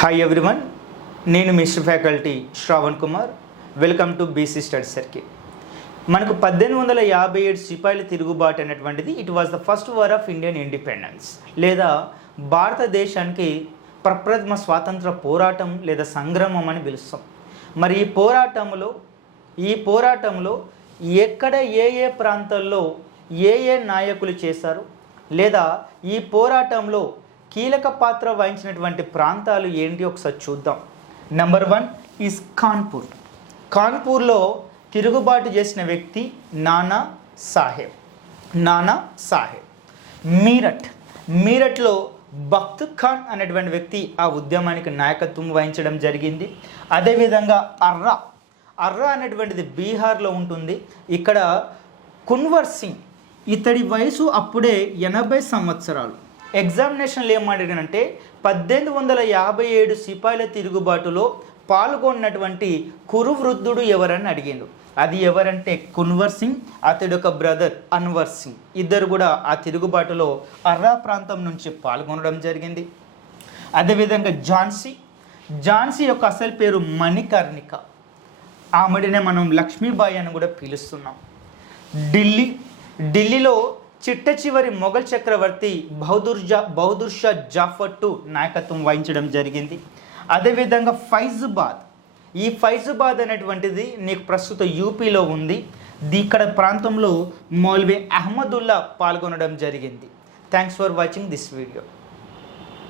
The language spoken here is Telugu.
హాయ్ ఎవ్రీవన్, నేను mister faculty Shravan Kumar. Welcome to BC study circle. మనకు 1857 సిపాయిల తిరుగుబాటు అనేటువంటిది it was the first war of Indian independence, లేదా భారతదేశానికి ప్రప్రథమ స్వాతంత్ర పోరాటం లేదా సంగ్రామం అని పిలుస్తాం. మరి ఈ పోరాటంలో ఎక్కడ ఏ ప్రాంతాల్లో ఏ నాయకులు చేశారు, లేదా ఈ పోరాటంలో కీలక పాత్ర వహించినటువంటి ప్రాంతాలు ఏంటి ఒకసారి చూద్దాం. Number 1 is Kanpur. కాన్పూర్లో తిరుగుబాటు చేసిన వ్యక్తి నానా సాహెబ్. మీరట్లో బఖ్త్ ఖాన్ అనేటువంటి వ్యక్తి ఆ ఉద్యమానికి నాయకత్వం వహించడం జరిగింది. అదేవిధంగా అర్రా అనేటువంటిది బీహార్లో ఉంటుంది. ఇక్కడ కున్వర్ సింగ్, ఇతడి వయసు అప్పుడే 80 సంవత్సరాలు. ఎగ్జామినేషన్లు ఏం అడిగానంటే 1857 సిపాయిల తిరుగుబాటులో పాల్గొన్నటువంటి కురు వృద్ధుడు ఎవరని అడిగిండు. అది ఎవరంటే కున్వర్ సింగ్, అతడి ఒక బ్రదర్ అన్వర్ సింగ్. ఇద్దరు కూడా ఆ తిరుగుబాటులో అర్రా ప్రాంతం నుంచి పాల్గొనడం జరిగింది. అదేవిధంగా ఝాన్సీ యొక్క అసలు పేరు మణికర్ణిక. ఆమెడినే మనం లక్ష్మీబాయి అని కూడా పిలుస్తున్నాం. ఢిల్లీలో చిట్ట చివరి మొఘల్ చక్రవర్తి బహదూర్ షా జాఫర్ II నాయకత్వం వహించడం జరిగింది. అదేవిధంగా ఫైజాబాద్ అనేటువంటిది నీకు ప్రస్తుత యూపీలో ఉంది. ఇక్కడ ప్రాంతంలో మౌల్వీ అహ్మదుల్లా పాల్గొనడం జరిగింది. Thanks for watching this video.